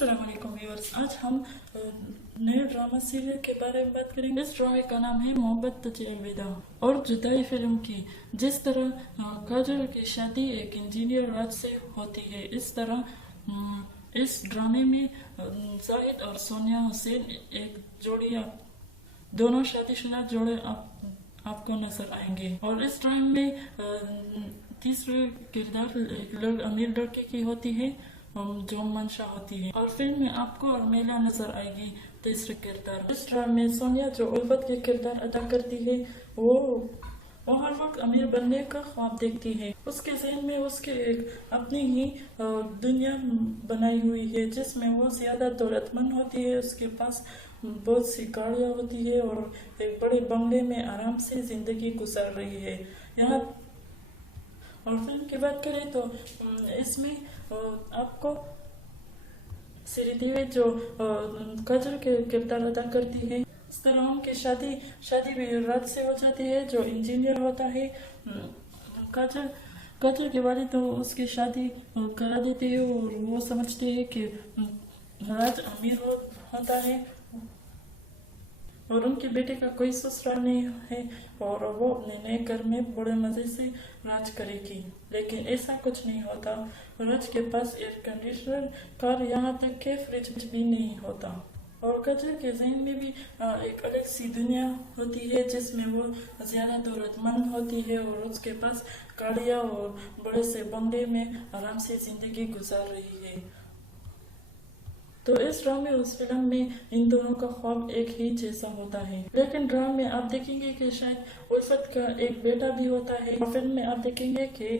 अस्सलाम वालेकुम व्यूअर्स, आज हम नए ड्रामा सीरियल के बारे में बात करेंगे। इस ड्रामे का नाम है मोहब्बत तुझे अलविदा और जुदाई फिल्म की। जिस तरह काजल की शादी एक इंजीनियर राज से होती है, इस तरह इस ड्रामे में जाहिद और सोनिया हुसैन एक जोड़ी दोनों शादीशुदा जोड़े आपको नजर आएंगे। और इस ड्रामे में तीसरे किरदार एक अमीर लड़के की होती है जो मंशा होती है। और फिल्म में आपको और मेला नजर आएगी तीसरे किरदार। इस ड्रामे में सोनिया जो उल्फत के किरदार अदा करती है वो हर वक्त अमीर बनने का ख्वाब देखती है। उसके ज़हन में उसके एक अपनी ही दुनिया बनाई हुई है जिसमें वो ज्यादा दौलतमंद होती है। उसके पास बहुत सी गाड़ियाँ होती है और एक बड़े बंगले में आराम से जिंदगी गुजार रही है। यहाँ और फिल्म की बात करें तो इसमें आपको श्रीदेवी जो काजल के किरदार अदा करती है, इस तरह उनकी शादी भी राज से हो जाती है जो इंजीनियर होता है। काजल के वालिद तो उसकी शादी करा देते हैं और वो समझते हैं कि राज अमीर होता है और उनके बेटे का कोई ससुराल नहीं है और वो अपने नए घर में बड़े मजे से राज करेगी। लेकिन ऐसा कुछ नहीं होता। राज के पास एयर कंडीशनर, कार, यहाँ तक के फ्रिज भी नहीं होता। और काजल के ज़हन में भी एक अलग सी दुनिया होती है जिसमें वो ज्यादा दौलतमंद होती है और उसके पास गाड़ियाँ और बड़े से बंगले में आराम से जिंदगी गुजार रही है। तो इस ड्रामे उस फिल्म में इन दोनों का ख्वाब एक ही जैसा होता है। लेकिन ड्रामे में आप देखेंगे कि शायद उल्फत का एक बेटा भी होता है और फिल्म में आप देखेंगे कि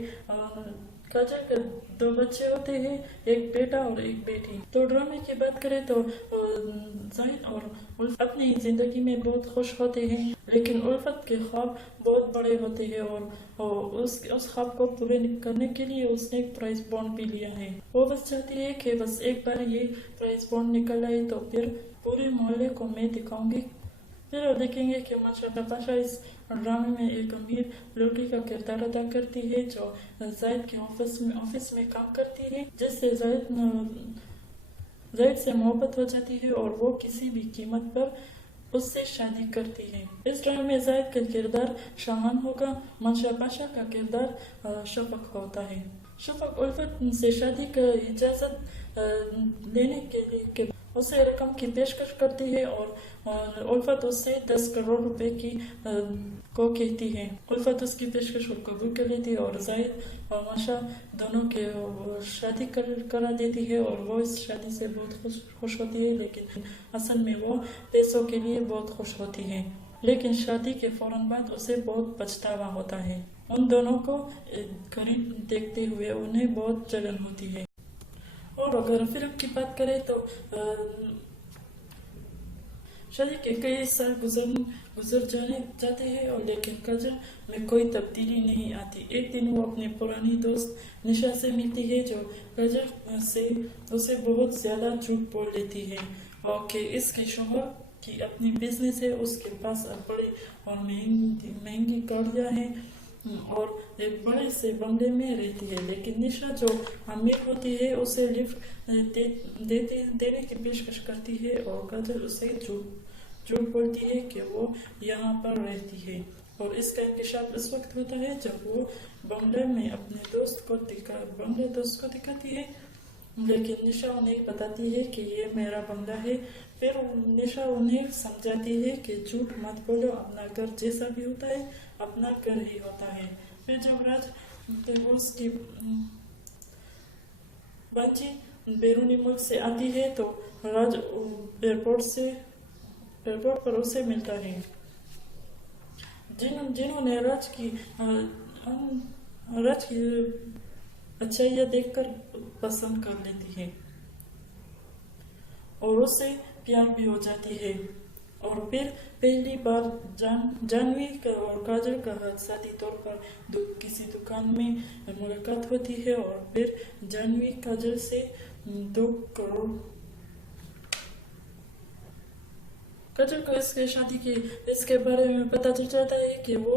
काजल के 2 बच्चे होते हैं, एक बेटा और एक बेटी। तो ड्रामे की बात करें तो जाहिद और उल्फत अपनी जिंदगी में बहुत खुश होते हैं, लेकिन उल्फत के ख्वाब बहुत बड़े होते हैं और उस ख्वाब को पूरे करने के लिए उसने एक प्राइज बॉन्ड भी लिया है। वो बस चाहती है कि बस एक बार ये प्राइज बॉन्ड निकल आए तो फिर पूरे मोहल्ले को मैं दिखाऊंगी। फिर आप देखेंगे कि माशाल्लाह पाशा इस ड्रामे में एक अमीर लड़की का किरदार अदा करती है जो जाहिद के ऑफिस में काम करती है, जिससे जाहिद से मोहब्बत हो जाती है और वो किसी भी कीमत पर उससे शादी करती है। इस ड्रामे में जाहिद का किरदार शाहान होगा, मंशा पाशा का किरदार शफक होता है। शफक उल्फत से शादी का इजाजत लेने के लिए उसे रकम की पेशकश करती है और उल्फत उससे 10 करोड़ रुपए की को कहती है। उल्फत उसकी पेशकश को कबूल कर लेती है और जाहिद और मंशा दोनों के शादी करा देती है और वो इस शादी से बहुत खुश होती है। लेकिन असल में वो पैसों के लिए बहुत खुश होती है। लेकिन शादी के फौरन बाद उसे बहुत पछतावा होता है। उन दोनों को करीब देखते हुए उन्हें बहुत जलन होती है। और अगर फिल्म की बात करें तो शादी के कई साल गुजर जाते हैं और लेकिन काजल में कोई तब्दीली नहीं आती। एक दिन वो अपनी पुरानी दोस्त निशा से मिलती है जो काजल से उसे बहुत ज्यादा झूठ बोल लेती है और कि इसके शोहर की अपनी बिजनेस है, उसके पास बड़ी और महंगी गाड़ियाँ हैं और एक बड़े से बंगले में रहती है। लेकिन निशा जो अमीर होती है उसे लिफ्ट देने की पेशकश करती है और काजल उसे झूठ बोलती है कि वो यहाँ पर रहती है। और इसका इंकशाफ इस वक्त होता है जब वो बंगले में अपने दोस्त को दिखाती है, लेकिन निशा उन्हें बताती है कि ये मेरा बंगला है। फिर निशा उन्हें समझाती है कि झूठ मत बोलो, अपना घर जैसा भी होता है अपना घर ही होता है। फिर जब राज दिवोर्स की बाची बैरूनी मुल्क से आती है तो राज एयरपोर्ट पर उसे मिलता है। जिन्होंने राज की अच्छाइयाँ देखकर पसंद कर लेती है और उससे प्यार भी हो जाती है। और फिर पहली बार जानवी और काजल का हादसाती तौर पर किसी दुकान में मुलाकात होती है और फिर जानवी काजल से 2 करोड़ काजल को इसके बारे में पता चल जाता है कि वो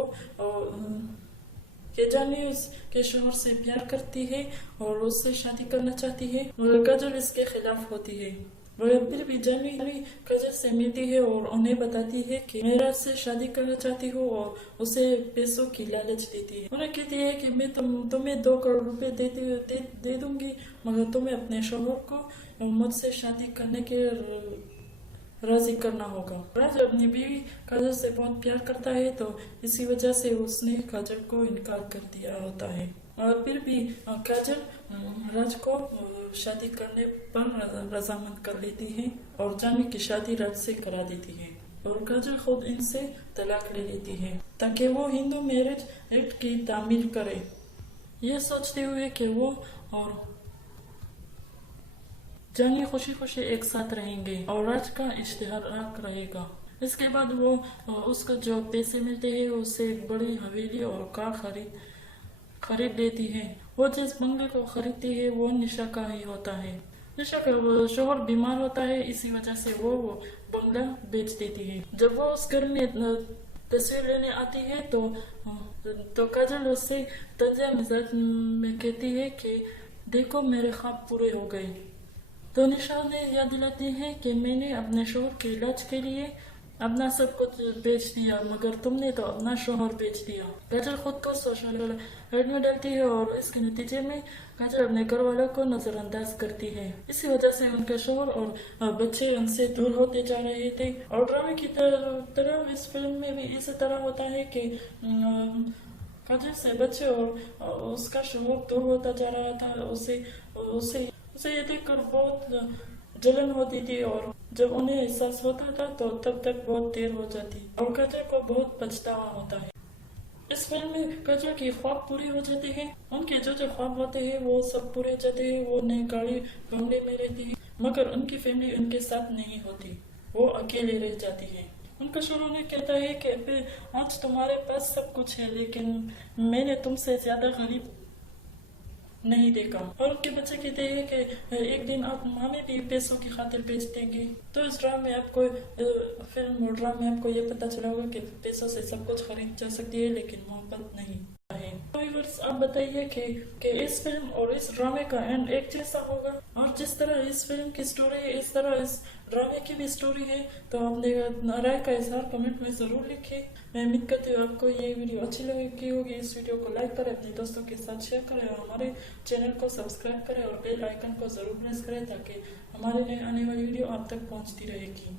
कि जानी उसके शोहर से प्यार करती है और उससे शादी करना चाहती है, मगर काजल इसके खिलाफ होती है। मगर फिर भी जानी काजल से मिलती है और उन्हें बताती है कि मैं राज से शादी करना चाहती हूँ और उसे पैसों की लालच देती है। उन्हें कहती है कि मैं तुम्हें 2 करोड़ रुपए दे दूंगी, मगर तुम्हें अपने शोहर को मुझसे शादी करने के राजी करना होगा। राज अपनी बीवी काजल से बहुत प्यार करता है, तो इसी वजह से उसने काजल को इनकार कर दिया होता है। और फिर भी काजल राज को शादी करने पर रजामंद कर लेती है और जानी की शादी राज से करा देती है और काजल खुद इनसे तलाक ले लेती है ताकि वो हिंदू मैरिज एक्ट की तामील करे, ये सोचते हुए कि वो और जानी खुशी खुशी एक साथ रहेंगे और राज का इश्तिहार रहेगा। इसके बाद वो उसको जो पैसे मिलते हैं उससे एक बड़ी हवेली और कार खरीद लेती है। वो जिस बंगले को खरीदती है वो निशा का ही होता है। निशा का शोहर बीमार होता है, इसी वजह से वो बंगला बेच देती है। जब वो उस घर में तस्वीर लेने आती है तो काजल उससे तंजिया मिजाज में कहती है कि देखो मेरे ख्वाब पूरे हो गए। तो निशा ने याद दिलाती है कि मैंने अपने शोहर के इलाज के लिए अपना सब कुछ बेच दिया, मगर तुमने तो अपना शोहर बेच दिया। काजल खुद को सोशल हेल्थ में डालती है और इसके नतीजे में काजल अपने घर वालों को नजरअंदाज करती है। इसी वजह से उनके शोहर और बच्चे उनसे दूर होते जा रहे थे। और ड्रामे की तरह इस फिल्म में भी इसी तरह होता है कि काजल से बच्चे और उसका शोहर दूर होता जा रहा था। उसे ये देखकर बहुत जलन होती थी और जब उन्हें एहसास होता था तो तब तक बहुत देर हो जाती और काजल को बहुत पछतावा होता है। इस फिल्म में काजल के ख्वाब पूरे हो जाते हैं, उनके जो ख्वाब होते हैं वो सब पूरे हो जाते हैं। वो नई गाड़ी बंगले में रहती है, मगर उनकी फैमिली उनके साथ नहीं होती, वो अकेले रह जाती है। उनका शोहर उन्हें कहता है कि आज तुम्हारे पास सब कुछ है, लेकिन मैंने तुमसे ज्यादा गरीब नहीं देखा। और उनके बच्चे कहते हैं कि एक दिन आप हमें भी पैसों की खातिर बेच देंगे। तो इस ड्रामे में आपको फिल्म और ड्रामे में आपको ये पता चला होगा कि पैसों से सब कुछ खरीद जा सकती है, लेकिन मोहब्बत नहीं है। आप बताइए कि इस फिल्म और इस ड्रामे का एंड एक जैसा होगा, और जिस तरह इस फिल्म की स्टोरी है इस तरह इस ड्रामे की भी स्टोरी है। तो अपने राय का इजहार कमेंट में जरूर लिखिए। मैं उम्मीद करती हूँ आपको ये वीडियो अच्छी लगी होगी। इस वीडियो को लाइक करें, अपने दोस्तों के साथ शेयर करें और हमारे चैनल को सब्सक्राइब करें और बेल आइकन को जरूर प्रेस करें ताकि हमारे नए आने वाली वीडियो आप तक पहुँचती रहेगी।